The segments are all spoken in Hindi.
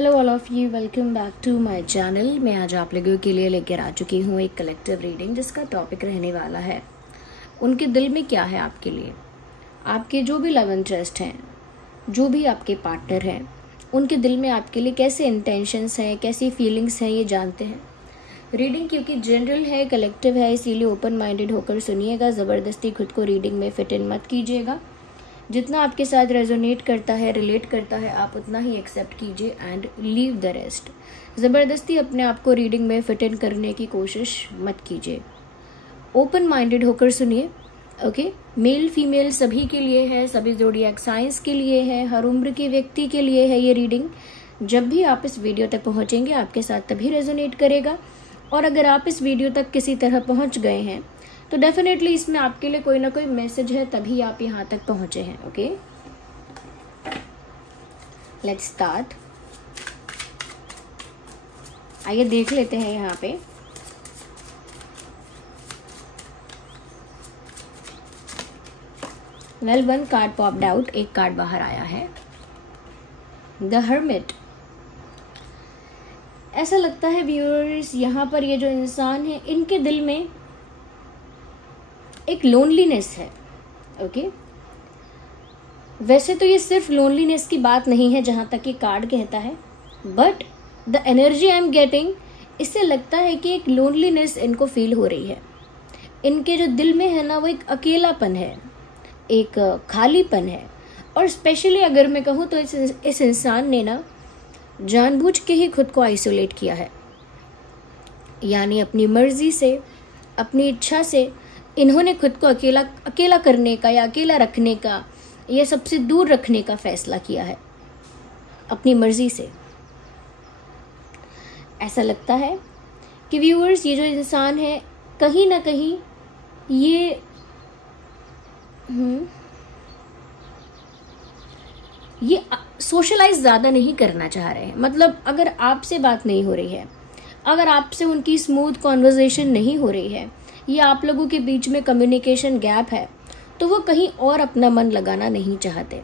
Hello all of you, welcome back to my channel. मैं आज आप लोगों के लिए लेकर आ चुकी हूँ एक कलेक्टिव रीडिंग जिसका टॉपिक रहने वाला है उनके दिल में क्या है आपके लिए। आपके जो भी लव इंटरेस्ट हैं, जो भी आपके पार्टनर हैं, उनके दिल में आपके लिए कैसे इंटेंशंस हैं, कैसी फीलिंग्स हैं, ये जानते हैं। रीडिंग क्योंकि जनरल है, कलेक्टिव है, इसीलिए ओपन माइंडेड होकर सुनिएगा। ज़बरदस्ती खुद को रीडिंग में फिट इन मत कीजिएगा। जितना आपके साथ रेजोनेट करता है, रिलेट करता है, आप उतना ही एक्सेप्ट कीजिए एंड लीव द रेस्ट। ज़बरदस्ती अपने आप को रीडिंग में फिट इन करने की कोशिश मत कीजिए। ओपन माइंडेड होकर सुनिए। ओके, मेल फीमेल सभी के लिए है, सभी ज़ोडिएक साइंस के लिए है, हर उम्र के व्यक्ति के लिए है ये रीडिंग। जब भी आप इस वीडियो तक पहुंचेंगे आपके साथ तभी रेजोनेट करेगा। और अगर आप इस वीडियो तक किसी तरह पहुंच गए हैं तो डेफिनेटली इसमें आपके लिए कोई ना कोई मैसेज है, तभी आप यहाँ तक पहुंचे हैं। Okay, let's start. आइए देख लेते हैं यहाँ पे। Well, one card popped out, एक कार्ड बाहर आया है, द हर्मिट। ऐसा लगता है व्यूअर्स, यहाँ पर ये जो इंसान है इनके दिल में एक लोनलीनेस है। ओके, वैसे तो ये सिर्फ लोनलीनेस की बात नहीं है जहां तक ये कार्ड कहता है, but the energy I am getting, इससे लगता है कि एक लोनलीनेस इनको फील हो रही है। इनके जो दिल में है ना, वो एक अकेलापन है, एक खालीपन है। और स्पेशली अगर मैं कहूँ तो इस इंसान ने ना जानबूझ के ही खुद को आइसोलेट किया है, यानी अपनी मर्जी से, अपनी इच्छा से इन्होंने खुद को अकेला करने का या अकेला रखने का या सबसे दूर रखने का फैसला किया है अपनी मर्जी से। ऐसा लगता है कि व्यूअर्स, ये जो इंसान है कहीं ना कहीं ये सोशलाइज ज्यादा नहीं करना चाह रहे हैं। मतलब अगर आपसे बात नहीं हो रही है, अगर आपसे उनकी स्मूथ कॉन्वर्जेशन नहीं हो रही है, या आप लोगों के बीच में कम्युनिकेशन गैप है, तो वो कहीं और अपना मन लगाना नहीं चाहते,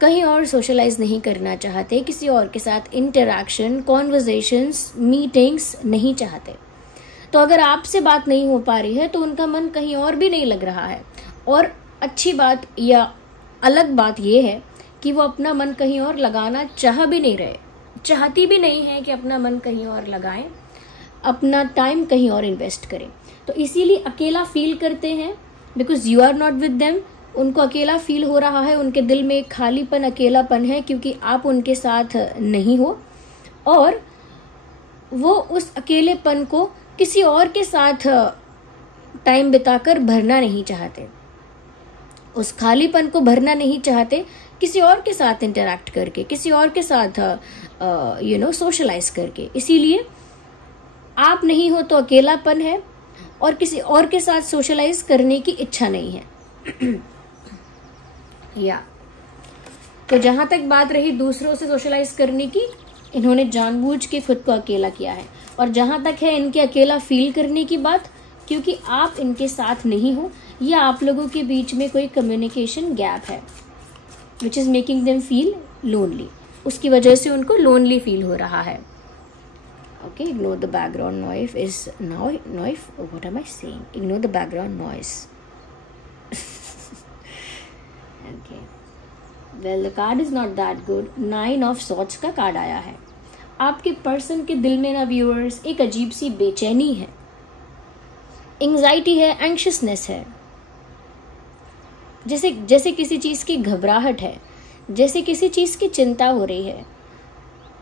कहीं और सोशलाइज नहीं करना चाहते, किसी और के साथ इंटरैक्शन, कॉन्वर्जेशंस, मीटिंग्स नहीं चाहते। तो अगर आपसे बात नहीं हो पा रही है तो उनका मन कहीं और भी नहीं लग रहा है। और अच्छी बात या अलग बात यह है कि वो अपना मन कहीं और लगाना चाह भी नहीं रहे, चाहती भी नहीं है कि अपना मन कहीं और लगाएं, अपना टाइम कहीं और इन्वेस्ट करें। तो इसीलिए अकेला फील करते हैं, because you are not with them. उनको अकेला फील हो रहा है, उनके दिल में एक खालीपन, अकेलापन है क्योंकि आप उनके साथ नहीं हो। और वो उस अकेलेपन को किसी और के साथ टाइम बिताकर भरना नहीं चाहते, उस खालीपन को भरना नहीं चाहते किसी और के साथ इंटरैक्ट करके, किसी और के साथ सोशलाइज करके। इसीलिए आप नहीं हो तो अकेलापन है और किसी और के साथ सोशलाइज करने की इच्छा नहीं है। या तो जहां तक बात रही दूसरों से सोशलाइज करने की, इन्होंने जानबूझ के खुद को अकेला किया है। और जहां तक है इनके अकेला फील करने की बात, क्योंकि आप इनके साथ नहीं हो या आप लोगों के बीच में कोई कम्युनिकेशन गैप है, which is making them feel lonely. उसकी वजह से उनको लोनली फील हो रहा है। Okay, ignore the background noise. What am I saying? Ignore the background noise. Okay. Well, the card is not that good. 9 of Swords का कार्ड आया है। आपके पर्सन के दिल में ना व्यूअर्स एक अजीब सी बेचैनी है, एंग्जाइटी है, एंग्शियसनेस है, जैसे किसी चीज की घबराहट है, जैसे किसी चीज की चिंता हो रही है,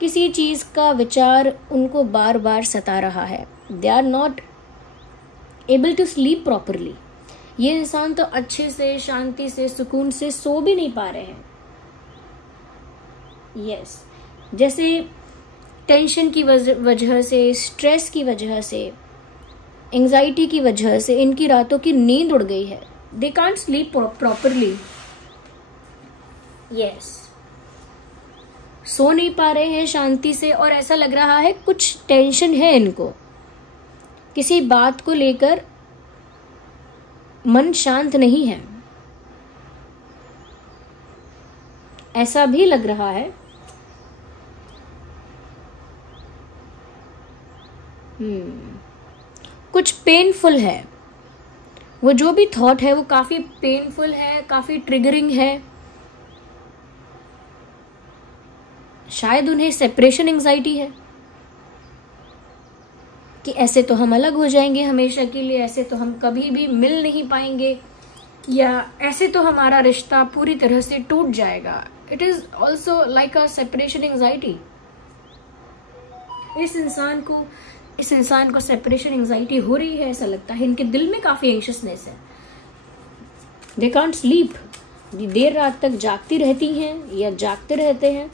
किसी चीज का विचार उनको बार बार सता रहा है। They are not able to sleep properly. ये इंसान तो अच्छे से, शांति से, सुकून से सो भी नहीं पा रहे हैं। यस, जैसे टेंशन की वजह से, स्ट्रेस की वजह से, एंजाइटी की वजह से इनकी रातों की नींद उड़ गई है। They can't sleep properly. Yes, सो नहीं पा रहे हैं शांति से, और ऐसा लग रहा है कुछ टेंशन है इनको, किसी बात को लेकर मन शांत नहीं है, ऐसा भी लग रहा है। कुछ पेनफुल है, वो जो भी थॉट है वो काफी पेनफुल है, काफी ट्रिगरिंग है। शायद उन्हें सेपरेशन एंजाइटी है कि ऐसे तो हम अलग हो जाएंगे हमेशा के लिए, ऐसे तो हम कभी भी मिल नहीं पाएंगे, या ऐसे तो हमारा रिश्ता पूरी तरह से टूट जाएगा। It is also like a separation anxiety. इस इंसान को सेपरेशन एंजाइटी हो रही है, ऐसा लगता है। इनके दिल में काफी एंशियसनेस है। दे कांट स्लीप, देर रात तक जागती रहती हैं या जागते रहते हैं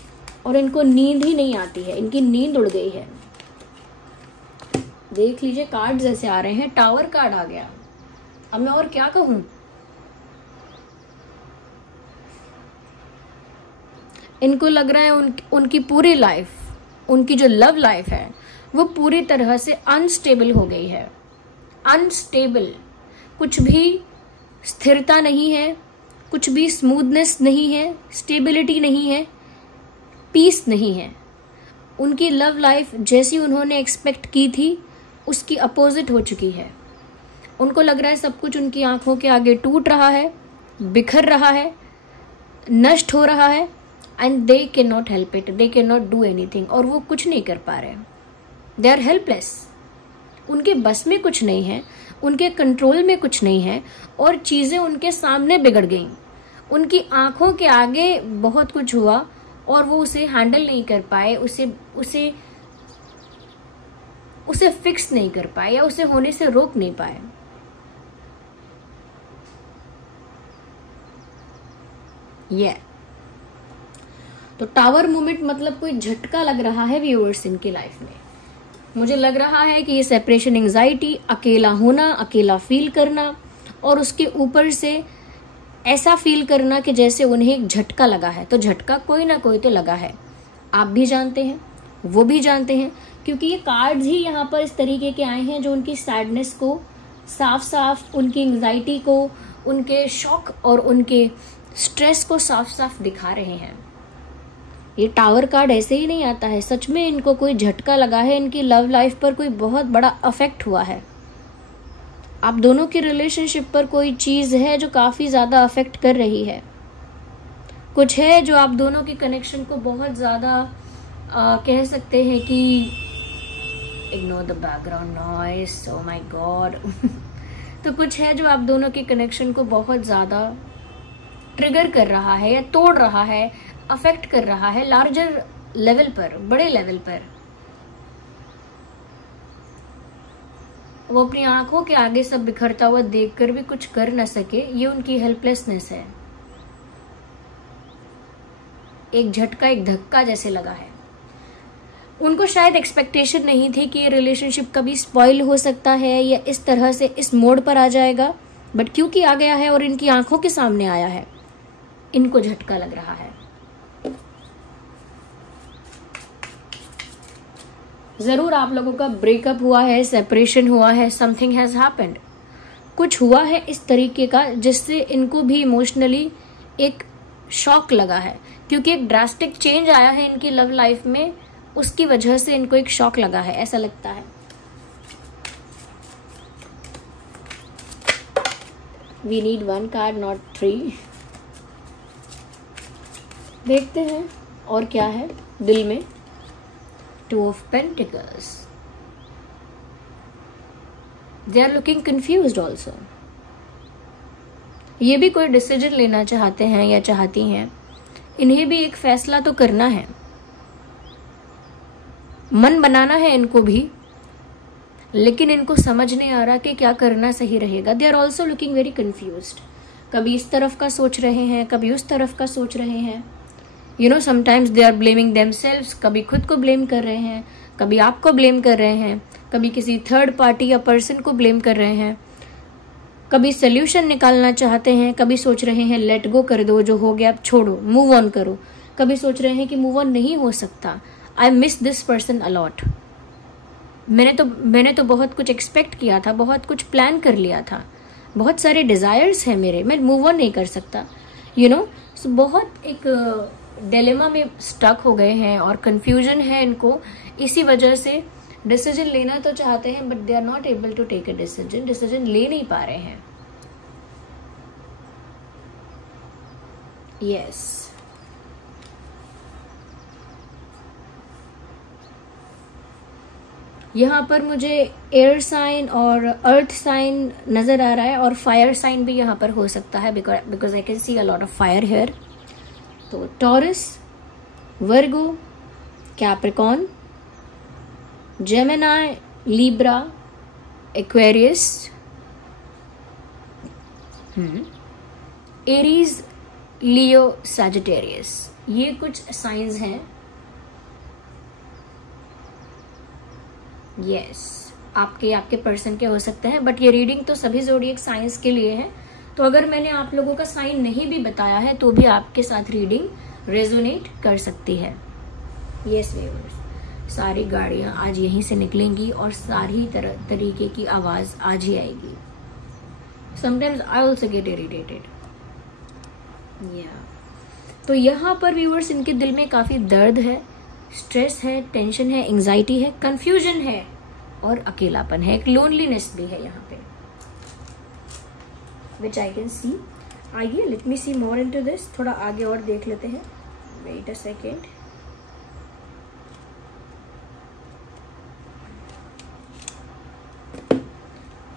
और इनको नींद ही नहीं आती है, इनकी नींद उड़ गई है। देख लीजिए कार्ड जैसे आ रहे हैं, टावर कार्ड आ गया। अब मैं और क्या कहूं। इनको लग रहा है उनकी पूरी लाइफ, उनकी जो लव लाइफ है वो पूरी तरह से अनस्टेबल हो गई है। अनस्टेबल, कुछ भी स्थिरता नहीं है, कुछ भी स्मूथनेस नहीं है, स्टेबिलिटी नहीं है, पीस नहीं है। उनकी लव लाइफ जैसी उन्होंने एक्सपेक्ट की थी उसकी अपोजिट हो चुकी है। उनको लग रहा है सब कुछ उनकी आंखों के आगे टूट रहा है, बिखर रहा है, नष्ट हो रहा है, and they can not help it, they can not do anything. और वो कुछ नहीं कर पा रहे, दे आर हेल्पलेस। उनके बस में कुछ नहीं है, उनके कंट्रोल में कुछ नहीं है और चीजें उनके सामने बिगड़ गईं। उनकी आंखों के आगे बहुत कुछ हुआ और वो उसे हैंडल नहीं कर पाए, उसे फिक्स नहीं कर पाए या उसे होने से रोक नहीं पाए। तो टावर मूवमेंट मतलब कोई झटका लग रहा है व्यूअर्स इनकी लाइफ में। मुझे लग रहा है कि ये सेपरेशन एंजाइटी, अकेला होना, अकेला फील करना और उसके ऊपर से ऐसा फील करना कि जैसे उन्हें एक झटका लगा है। तो झटका कोई ना कोई तो लगा है, आप भी जानते हैं, वो भी जानते हैं, क्योंकि ये कार्ड्स ही यहाँ पर इस तरीके के आए हैं जो उनकी सैडनेस को साफ साफ, उनकी एंजाइटी को, उनके शॉक और उनके स्ट्रेस को साफ साफ दिखा रहे हैं। ये टावर कार्ड ऐसे ही नहीं आता है, सच में इनको कोई झटका लगा है, इनकी लव लाइफ पर कोई बहुत बड़ा अफेक्ट हुआ है। आप दोनों की रिलेशनशिप पर कोई चीज है जो काफी ज्यादा अफेक्ट कर रही है। कुछ है जो आप दोनों के कनेक्शन को बहुत ज्यादा कह सकते हैं कि ignore the background noise, oh my God. तो कुछ है जो आप दोनों के कनेक्शन को बहुत ज्यादा ट्रिगर कर रहा है या तोड़ रहा है, अफेक्ट कर रहा है लार्जर लेवल पर, बड़े लेवल पर। वो अपनी आंखों के आगे सब बिखरता हुआ देखकर भी कुछ कर न सके, ये उनकी हेल्पलेसनेस है। एक झटका, एक धक्का जैसे लगा है। उनको शायद एक्सपेक्टेशन नहीं थी कि ये रिलेशनशिप कभी स्पॉइल हो सकता है या इस तरह से इस मोड़ पर आ जाएगा, बट क्योंकि आ गया है और इनकी आंखों के सामने आया है, इनको झटका लग रहा है। जरूर आप लोगों का ब्रेकअप हुआ है, सेपरेशन हुआ है, समथिंग हैज हैपेंड। कुछ हुआ है इस तरीके का जिससे इनको भी इमोशनली एक शॉक लगा है, क्योंकि एक ड्रास्टिक चेंज आया है इनकी लव लाइफ में, उसकी वजह से इनको एक शॉक लगा है, ऐसा लगता है। We need 1 card, not 3। देखते हैं और क्या है दिल में। 2 of Pentacles. They are looking confused also. ये भी कोई डिसीजन लेना चाहते हैं या चाहती हैं, इन्हें भी एक फैसला तो करना है, मन बनाना है इनको भी, लेकिन इनको समझ नहीं आ रहा कि क्या करना सही रहेगा। They are also looking very confused. कभी इस तरफ का सोच रहे हैं, कभी उस तरफ का सोच रहे हैं। Sometimes they are blaming themselves, कभी खुद को ब्लेम कर रहे हैं, कभी आपको ब्लेम कर रहे हैं, कभी किसी थर्ड पार्टी या पर्सन को ब्लेम कर रहे हैं, कभी सोल्यूशन निकालना चाहते हैं, कभी सोच रहे हैं लेट गो कर दो, जो हो गया अब छोड़ो, मूव ऑन करो, कभी सोच रहे हैं कि मूव ऑन नहीं हो सकता, I miss this person a lot. मैंने तो बहुत कुछ एक्सपेक्ट किया था, बहुत कुछ प्लान कर लिया था, बहुत सारे डिजायर्स हैं मेरे, मैं मूव ऑन नहीं कर सकता। सो बहुत एक डिलेमा में स्टक हो गए हैं और कंफ्यूजन है इनको। इसी वजह से डिसीजन लेना तो चाहते हैं but they are not able to take a decision, decision ले नहीं पा रहे हैं। यस, यहाँ पर मुझे एयर साइन और अर्थ साइन नजर आ रहा है, और फायर साइन भी यहाँ पर हो सकता है because I can see a lot of fire here. तो Taurus, Virgo, Capricorn, Gemini, Libra, Aquarius, Aries, Leo, Sagittarius, ये कुछ साइंस हैं। यस, आपके पर्सन के हो सकते हैं, बट ये रीडिंग तो सभी ज़ोडिएक साइंस के लिए है। तो अगर मैंने आप लोगों का साइन नहीं भी बताया है तो भी आपके साथ रीडिंग रेजोनेट कर सकती है। यस व्यूअर्स, सारी गाड़ियां आज यहीं से निकलेंगी और सारी तरीके की आवाज आज ही आएगी। Sometimes I also get irritated. तो यहाँ पर व्यूअर्स इनके दिल में काफी दर्द है, स्ट्रेस है, टेंशन है, एंजाइटी है, कंफ्यूजन है और अकेलापन है, एक लोनलीनेस भी है यहाँ पे, विच आई कैन सी। आइए let me see more into this, थोड़ा आगे और देख लेते हैं। Wait a second.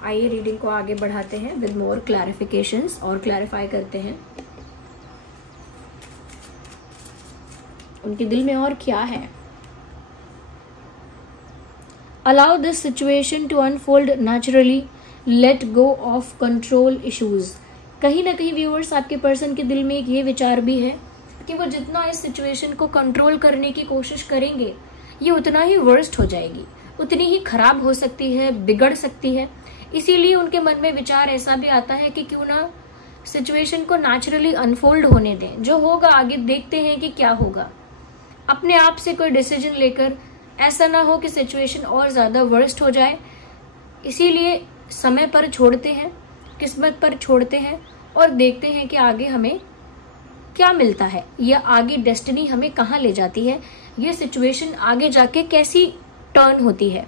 आइए रीडिंग को आगे बढ़ाते हैं विद मोर क्लैरिफिकेशंस और क्लैरिफाई करते हैं उनके दिल में और क्या है। Allow this situation to unfold naturally, let go of control issues. कहीं ना कहीं व्यूअर्स आपके पर्सन के दिल में एक ये विचार भी है कि वो जितना इस सिचुएशन को कंट्रोल करने की कोशिश करेंगे ये उतना ही वर्स्ट हो जाएगी, उतनी ही खराब हो सकती है, बिगड़ सकती है। इसीलिए उनके मन में विचार ऐसा भी आता है कि क्यों ना सिचुएशन को नेचुरली अनफोल्ड होने दें, जो होगा आगे देखते हैं कि क्या होगा। अपने आप से कोई डिसीजन लेकर ऐसा ना हो कि सिचुएशन और ज्यादा वर्स्ट हो जाए, इसीलिए समय पर छोड़ते हैं, किस्मत पर छोड़ते हैं और देखते हैं कि आगे हमें क्या मिलता है या आगे डेस्टिनी हमें कहाँ ले जाती है, ये सिचुएशन आगे जाके कैसी टर्न होती है।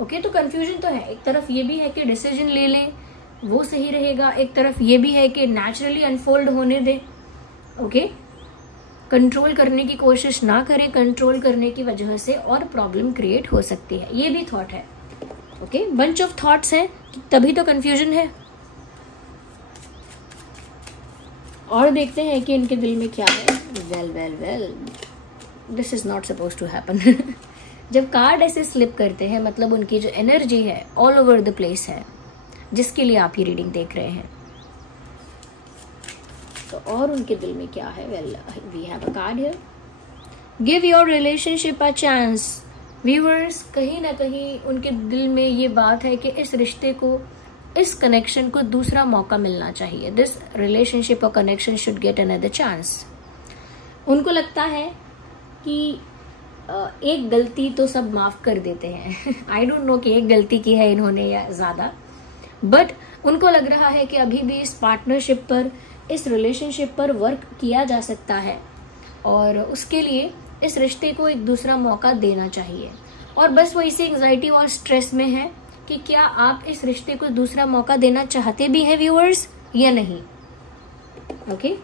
ओके, तो कंफ्यूजन तो है, एक तरफ ये भी है कि डिसीजन ले लें वो सही रहेगा, एक तरफ ये भी है कि नेचुरली अनफोल्ड होने दें। ओके, कंट्रोल करने की कोशिश ना करें, कंट्रोल करने की वजह से और प्रॉब्लम क्रिएट हो सकती है, ये भी थॉट है। ओके, बंच ऑफ थॉट्स हैं तभी तो कंफ्यूजन है। और देखते हैं कि इनके दिल में क्या है। Well this is not suppose to happen. जब कार्ड ऐसे स्लिप करते हैं मतलब उनकी जो एनर्जी है ऑल ओवर द प्लेस है, जिसके लिए आप ये रीडिंग देख रहे हैं। तो और उनके दिल में क्या है? Well we have a card here, give your relationship a chance. Viewers, कहीं ना कहीं उनके दिल में ये बात है कि इस रिश्ते को, इस कनेक्शन को दूसरा मौका मिलना चाहिए। दिस रिलेशनशिप और connection should get another chance. उनको लगता है कि एक गलती तो सब माफ कर देते हैं। आई डोंट नो कि एक गलती की है इन्होंने या ज्यादा, बट उनको लग रहा है कि अभी भी इस पार्टनरशिप पर, इस रिलेशनशिप पर वर्क किया जा सकता है और उसके लिए इस रिश्ते को एक दूसरा मौका देना चाहिए। और बस वो इसी एंजाइटी और स्ट्रेस में है कि क्या आप इस रिश्ते को दूसरा मौका देना चाहते भी हैं व्यूअर्स या नहीं। ओके,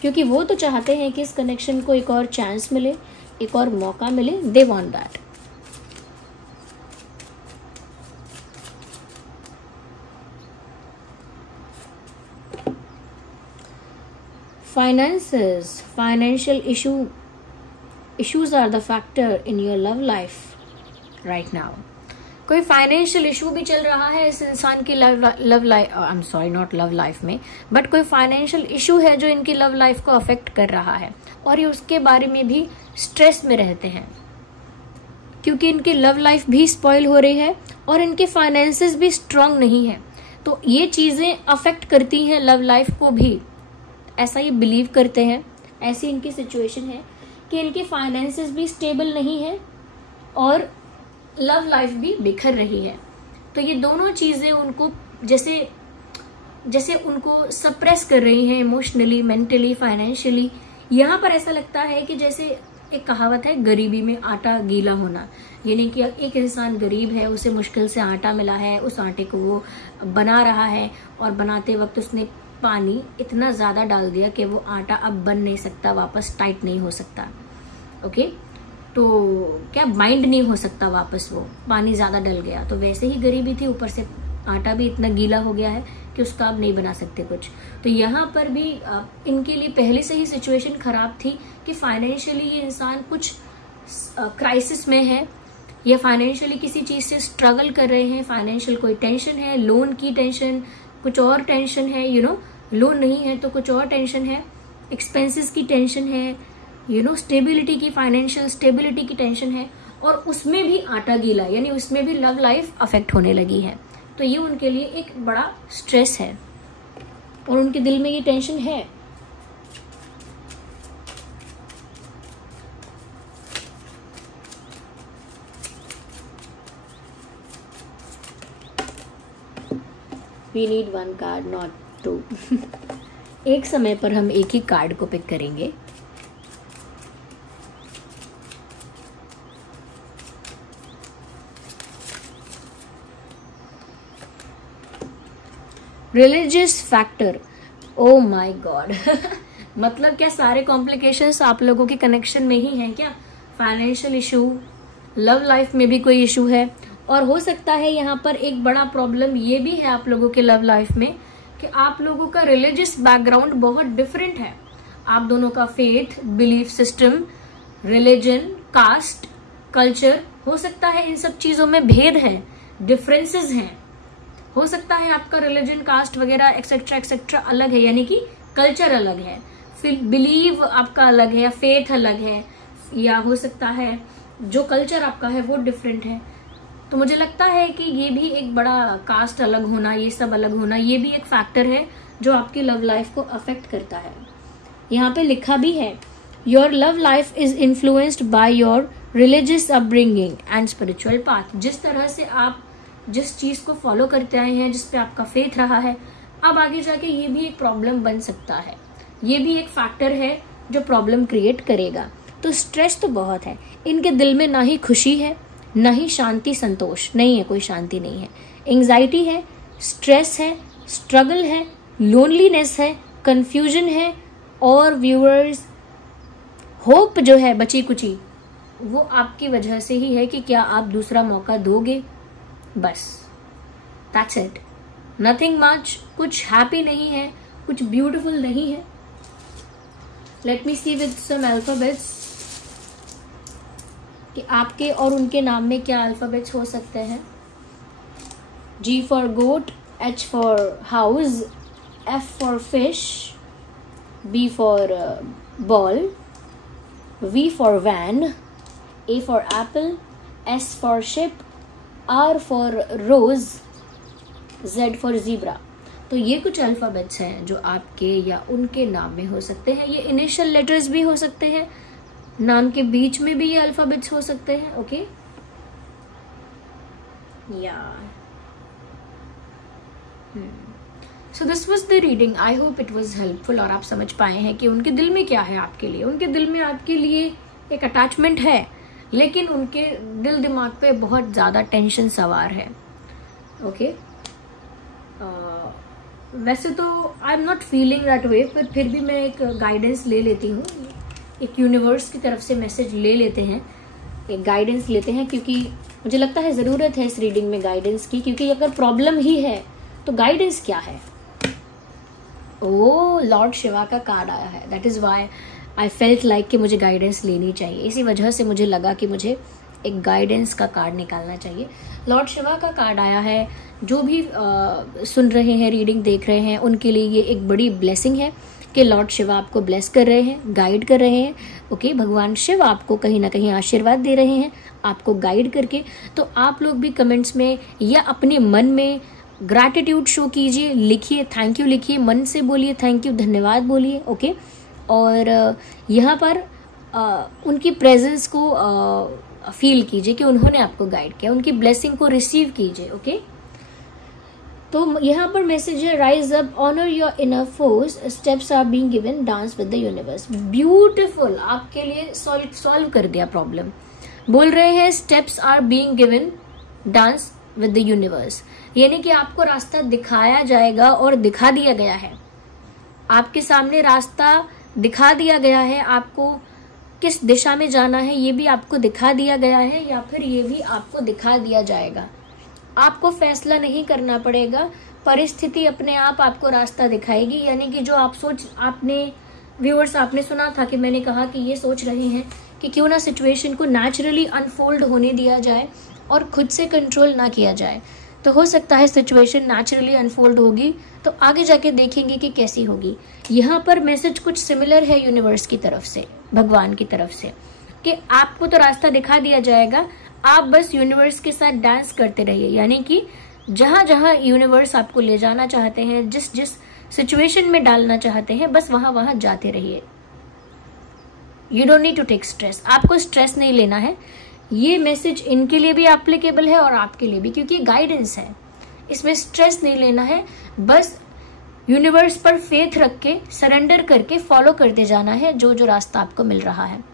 क्योंकि वो तो चाहते हैं कि इस कनेक्शन को एक और चांस मिले, एक और मौका मिले। They want that. Finances, financial issues are the factor in your love life right now. कोई फाइनेंशियल इशू भी चल रहा है इस इंसान की love life, I am sorry not love life में, बट कोई फाइनेंशियल इशू है जो इनकी लव लाइफ को अफेक्ट कर रहा है और ये उसके बारे में भी स्ट्रेस में रहते हैं क्योंकि इनकी लव लाइफ भी स्पॉइल हो रही है और इनके फाइनेंसेस भी स्ट्रांग नहीं है। तो ये चीजें अफेक्ट करती हैं लव लाइफ को भी, ऐसा ये बिलीव करते हैं। ऐसी इनकी सिचुएशन है कि इनके फाइनेंसेस भी स्टेबल नहीं है और लव लाइफ भी बिखर रही है। तो ये दोनों चीजें उनको जैसे उनको सप्रेस कर रही हैं इमोशनली, मेंटली, फाइनेंशियली। यहाँ पर ऐसा लगता है कि जैसे एक कहावत है, गरीबी में आटा गीला होना, यानी कि एक इंसान गरीब है, उसे मुश्किल से आटा मिला है, उस आटे को वो बना रहा है और बनाते वक्त उसने पानी इतना ज्यादा डाल दिया कि वो आटा अब बन नहीं सकता, वापस टाइट नहीं हो सकता। ओके, तो क्या बाइंड नहीं हो सकता वापस, वो पानी ज्यादा डल गया। तो वैसे ही गरीबी थी, ऊपर से आटा भी इतना गीला हो गया है कि उसका आप नहीं बना सकते कुछ। तो यहाँ पर भी इनके लिए पहले से ही सिचुएशन खराब थी कि फाइनेंशियली ये इंसान कुछ क्राइसिस में है या फाइनेंशियली किसी चीज से स्ट्रगल कर रहे हैं, फाइनेंशियल कोई टेंशन है, लोन की टेंशन, कुछ और टेंशन है, लोन नहीं है तो कुछ और टेंशन है, एक्सपेंसेस की टेंशन है, स्टेबिलिटी की, फाइनेंशियल स्टेबिलिटी की टेंशन है, और उसमें भी आटा गीला, यानी उसमें भी लव लाइफ अफेक्ट होने लगी है। तो ये उनके लिए एक बड़ा स्ट्रेस है और उनके दिल में ये टेंशन है। We need one card, not two. एक समय पर हम एक ही कार्ड को पिक करेंगे। Religious factor, oh my God. मतलब क्या सारे कॉम्प्लिकेशंस आप लोगों के कनेक्शन में ही हैं क्या? फाइनेंशियल इशू, लव लाइफ में भी कोई इशू है, और हो सकता है यहाँ पर एक बड़ा प्रॉब्लम ये भी है आप लोगों के लव लाइफ में कि आप लोगों का रिलीजियस बैकग्राउंड बहुत डिफरेंट है। आप दोनों का faith, belief system, religion, caste, culture, हो सकता है इन सब चीजों में भेद है, डिफरेंसेस हैं। हो सकता है आपका रिलीजन, कास्ट वगैरह एक्सेट्रा एक्सेट्रा अलग है, यानी कि कल्चर अलग है, फिर बिलीव आपका अलग है, या फेथ अलग है, या हो सकता है जो कल्चर आपका है वो डिफरेंट है। तो मुझे लगता है कि ये भी एक बड़ा, कास्ट अलग होना, ये सब अलग होना, ये भी एक फैक्टर है जो आपकी लव लाइफ को अफेक्ट करता है। यहाँ पे लिखा भी है, your love life is influenced by your religious upbringing and spiritual path. जिस तरह से आप जिस चीज को फॉलो करते आए हैं, जिस पे आपका फेथ रहा है, अब आगे जाके ये भी एक प्रॉब्लम बन सकता है, ये भी एक फैक्टर है जो प्रॉब्लम क्रिएट करेगा। तो स्ट्रेस तो बहुत है इनके दिल में, ना ही खुशी है, ना ही शांति, संतोष नहीं है, कोई शांति नहीं है। एंजाइटी है, स्ट्रेस है, स्ट्रगल है, लोनलीनेस है, कंफ्यूजन है, और व्यूअर्स होप जो है बची कुची, वो आपकी वजह से ही है कि क्या आप दूसरा मौका दोगे, बस दैट्स इट, नथिंग मच। कुछ हैप्पी नहीं है, कुछ ब्यूटीफुल नहीं है। Let me see with some alphabets कि आपके और उनके नाम में क्या अल्फाबेट्स हो सकते हैं। G for goat, H for house, F for fish, B for ball, V for van, A for apple, S for ship, R for rose, Z for zebra. तो ये कुछ अल्फाबेट्स हैं जो आपके या उनके नाम में हो सकते हैं। ये इनिशियल लेटर्स भी हो सकते हैं, नाम के बीच में भी ये अल्फाबेट्स हो सकते हैं। ओके, या so this was the reading, I hope it was helpful, और आप समझ पाए हैं कि उनके दिल में क्या है आपके लिए। उनके दिल में आपके लिए एक अटैचमेंट है, लेकिन उनके दिल दिमाग पे बहुत ज्यादा टेंशन सवार है। ओके, वैसे तो I am not feeling that way, पर फिर भी मैं एक गाइडेंस ले लेती हूँ, एक यूनिवर्स की तरफ से मैसेज ले लेते हैं, एक गाइडेंस लेते हैं, क्योंकि मुझे लगता है ज़रूरत है इस रीडिंग में गाइडेंस की, क्योंकि अगर प्रॉब्लम ही है तो गाइडेंस क्या है। ओ, लॉर्ड शिवा का कार्ड आया है, that is why I felt like कि मुझे गाइडेंस लेनी चाहिए। इसी वजह से मुझे लगा कि मुझे एक गाइडेंस का कार्ड निकालना चाहिए। लॉर्ड शिवा का कार्ड आया है। जो भी सुन रहे हैं, रीडिंग देख रहे हैं, उनके लिए ये एक बड़ी ब्लेसिंग है कि लॉर्ड शिवा आपको ब्लेस कर रहे हैं, गाइड कर रहे हैं। ओके, भगवान शिव आपको कहीं ना कहीं आशीर्वाद दे रहे हैं आपको गाइड करके। तो आप लोग भी कमेंट्स में या अपने मन में ग्रैटिट्यूड शो कीजिए, लिखिए, थैंक यू लिखिए, मन से बोलिए थैंक यू, धन्यवाद बोलिए। ओके, और यहाँ पर उनकी प्रेजेंस को फील कीजिए कि उन्होंने आपको गाइड किया, उनकी ब्लेसिंग को रिसीव कीजिए। ओके, तो यहाँ पर मैसेज है rise up, honour your inner force, steps are being given, dance with the universe. Beautiful, आपके लिए सॉल्व कर दिया प्रॉब्लम। बोल रहे हैं steps are being given, dance with the universe, यानी कि आपको रास्ता दिखाया जाएगा और दिखा दिया गया है। आपके सामने रास्ता दिखा दिया गया है, आपको किस दिशा में जाना है ये भी आपको दिखा दिया गया है, या फिर ये भी आपको दिखा दिया जाएगा। आपको फैसला नहीं करना पड़ेगा, परिस्थिति अपने आप आपको रास्ता दिखाएगी। यानी कि जो आपने व्यूअर्स आपने सुना था कि मैंने कहा कि ये सोच रहे हैं कि क्यों ना सिचुएशन को नेचुरली अनफोल्ड होने दिया जाए और खुद से कंट्रोल ना किया जाए। तो हो सकता है सिचुएशन नेचुरली अनफोल्ड होगी, तो आगे जाके देखेंगे कि कैसी होगी। यहाँ पर मैसेज कुछ सिमिलर है यूनिवर्स की तरफ से, भगवान की तरफ से, कि आपको तो रास्ता दिखा दिया जाएगा, आप बस यूनिवर्स के साथ डांस करते रहिए। यानी कि जहां जहां यूनिवर्स आपको ले जाना चाहते हैं, जिस जिस सिचुएशन में डालना चाहते हैं, बस वहां वहां जाते रहिए। You don't need to take stress, आपको स्ट्रेस नहीं लेना है। ये मैसेज इनके लिए भी एप्लीकेबल है और आपके लिए भी, क्योंकि गाइडेंस है, इसमें स्ट्रेस नहीं लेना है। बस यूनिवर्स पर फेथ रख के, सरेंडर करके फॉलो करते जाना है जो जो रास्ता आपको मिल रहा है।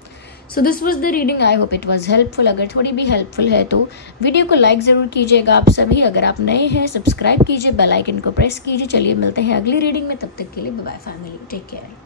So this was the reading, I hope it was helpful. अगर थोड़ी भी हेल्पफुल है तो वीडियो को लाइक जरूर कीजिएगा आप सभी। अगर आप नए हैं सब्सक्राइब कीजिए, बेल आइकन को प्रेस कीजिए। चलिए मिलते हैं अगली रीडिंग में, तब तक के लिए bye bye family, take care.